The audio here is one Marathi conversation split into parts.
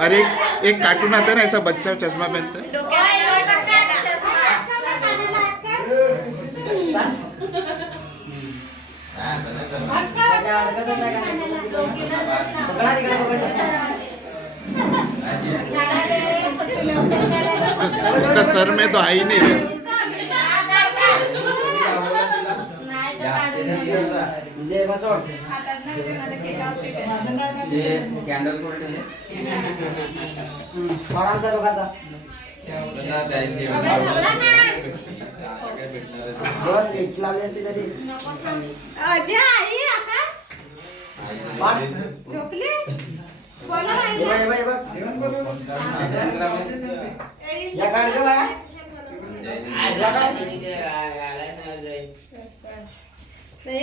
अरे एक कार्टून आता है ना, ऐसा बच्चा चश्मा पहनता है। उसका सर में तो आ ही नहीं रहा। बस एक लावली असती तरी या काढ का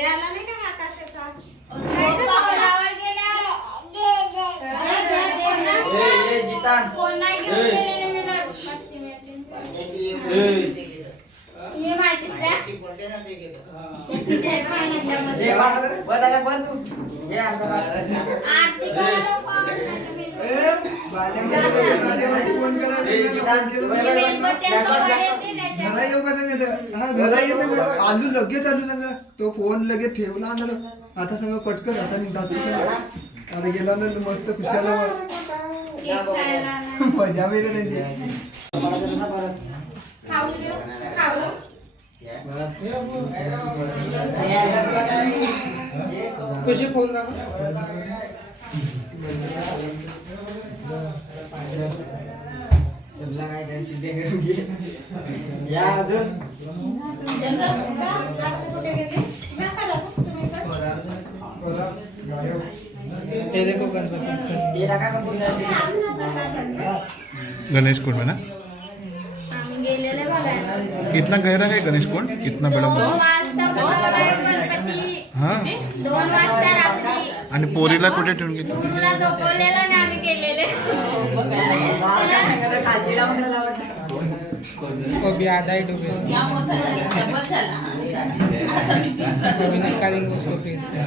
आला नाही का आकाशाचा आलू लगेच आलू सांगा तो फोन लगेच ठेवला ना आता सांगा पटकन आता निघतात आता गेला ना मस्त खुशाला मजा वेगळी त्यांची कशी फोन या अजून गणेश कुंड में ना कितना गहरा है गणेश कुंड, कितना बड़ा हाँ 2 वाजता रात्री आणि पोरीला कुठे ठेवून गेली? गुरुला झोपवलेलं आणि आम्ही गेलेले अभी आधा ही डूबे अभी निकालेंगे उसको फिर से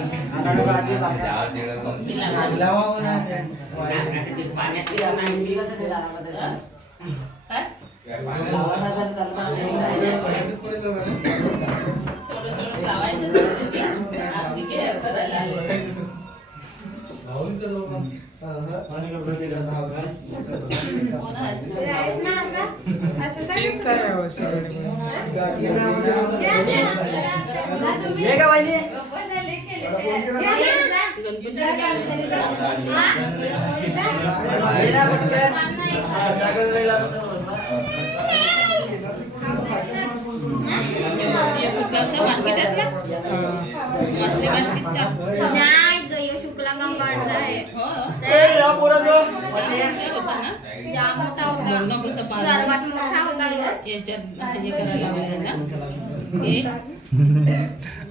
नाही गयो शुक्ला गंगाडचा आहे जाम मोठा होता सर्वात मोठा होता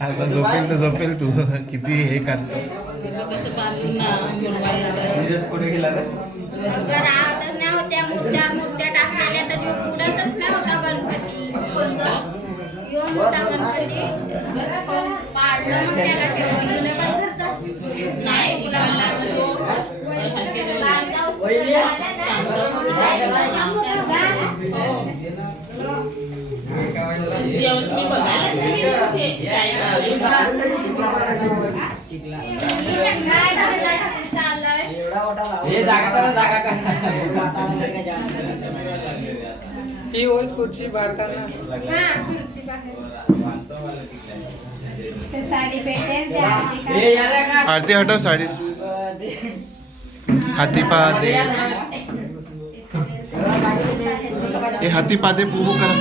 आता झोपेल तर झोपेल तू किती हे काढतो अगर राहतच नाही होत्या मूर्त्या टाकलेल्या तर यो पुढतच नाही होता गणपती यो मोठा गणपती पाडलं मग त्याला शेवटी नाही ही ओल खुर्ची बारताना साडी भेटेल आरती हटव साडी हाथी पादे ये हाथी पादे पूहू करा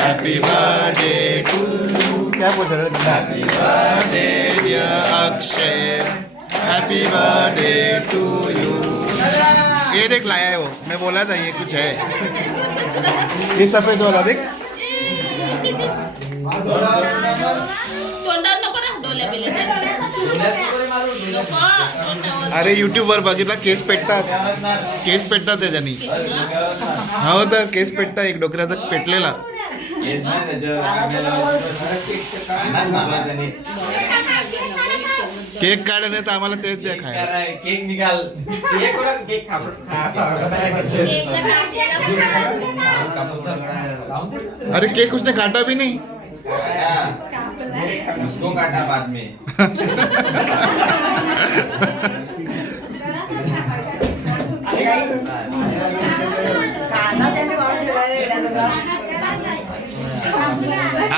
Happy birthday to you. क्या बोल रहे हो? Happy birthday dear Akshay. Happy birthday to you. ये देख लाया है वो, मैं बोला था ये कुछ है, ये सफेद वाला देख। तोंडात नको ना डोल्या बिल्या अरे YouTube वर बघितला केस पेटतात त्याच्यानी. हो तर केस पेटतात, एक डोक्याचा पेटलेला. केक काढ नाही तर आम्हाला तेच द्या खायला. केक निकाल केक और केक खा अरे केक उसने काटा भी नहीं. उसको काटा बाद में. कांदा त्यांनी वाढून ठेवला रे त्याला.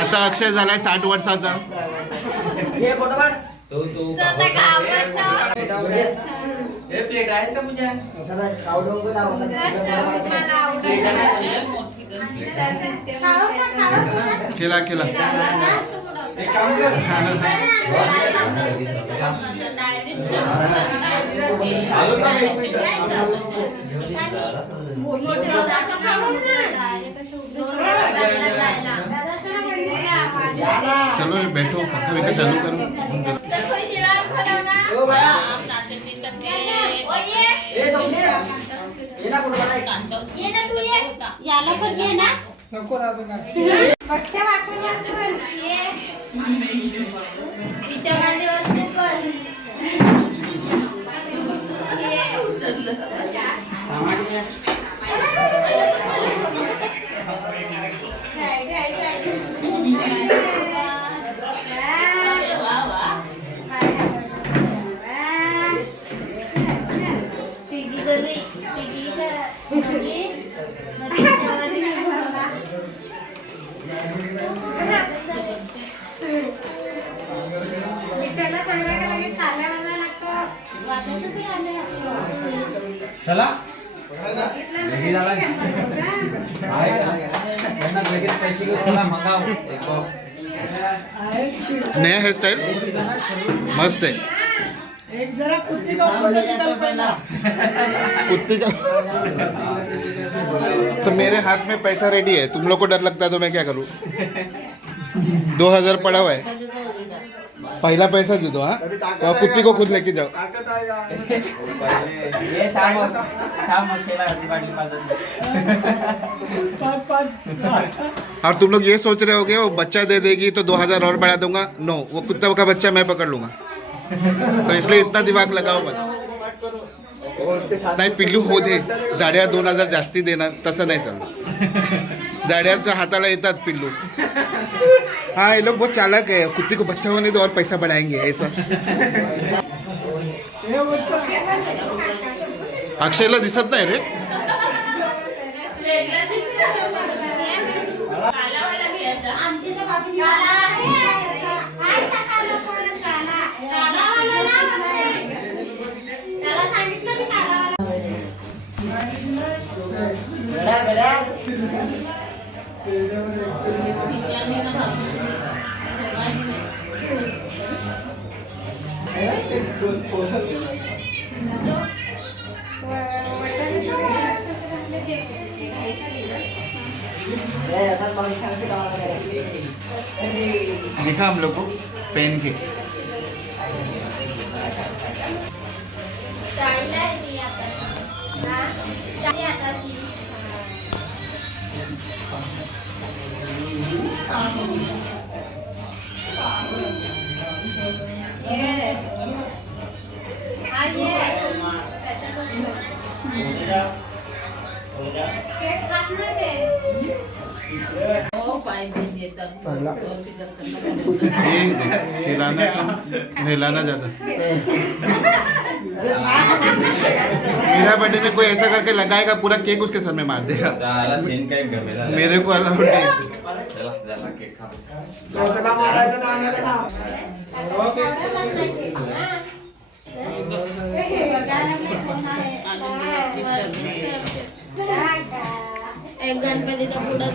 आता अक्षय झालाय 60 वर्षाचा. हे फोटो काढ. तो आता घाबरतो. ये प्लेट आहे का मुझे चला खाऊ नको दाव केला केला. एक काम कर आलो का एक मिनिट चलो बैठो, पंखा विका चालू करो. ओ बाया ओये ए सोमने ये ना फोटो काढ. ये ना तू ये याला पण ये ना नको राहतो का बघते वाकून ये तिच्या मांडीवर तू कर चला रेडी झाला आहे का त्यांना लगेच पैसे घेऊन मला मंगाव एक नया हेयर स्टाइल मस्त है. एक जरा कुत्ती का फोटो निकाल पहिला. कुत्ते का तो मेरे हाथ में पैसा रेडी है, तुम लोग को डर लगता है तो मैं क्या करूं. 2000 पड़ा हुआ है, पहला पैसा दे दो. हाँ तो कुत्ती को खुद लेके जाओ. ताकद आहे का ये थांब खेला दिवाळी और तुम लोग ये सोच रहे होगे वो बच्चा दे देगी तो 2000 और बढ़ा दूंगा. नो, वो कुत्ता का बच्चा मैं पकड़ लूंगा. तो इसलिए इतना दिमाग लगाओ मत. नाही पिल्लू हो दे, जाड्या 2000 जास्ती देणार तसं नाही चालणार. जाड्याच्या हाताला येतात पिल्लू. हाँ ये लोग बहुत चालाक है, कुत्ते को बच्चा होने दो और पैसा बढ़ाएंगे ऐसा. अक्षयला दिसत नाही रे. दिखा हम लोग को पेन के. खिलाना कम, नहलाना ज्यादा. मेरा बर्थडे में कोई ऐसा करके लगाएगा पूरा केक उसके सर में मार देगा. साला सीन का एक गमेला मेरे को अलाउड नहीं. चला चला केक खा चला मारायचं ना आणायला. एक गणपतीचा पुढं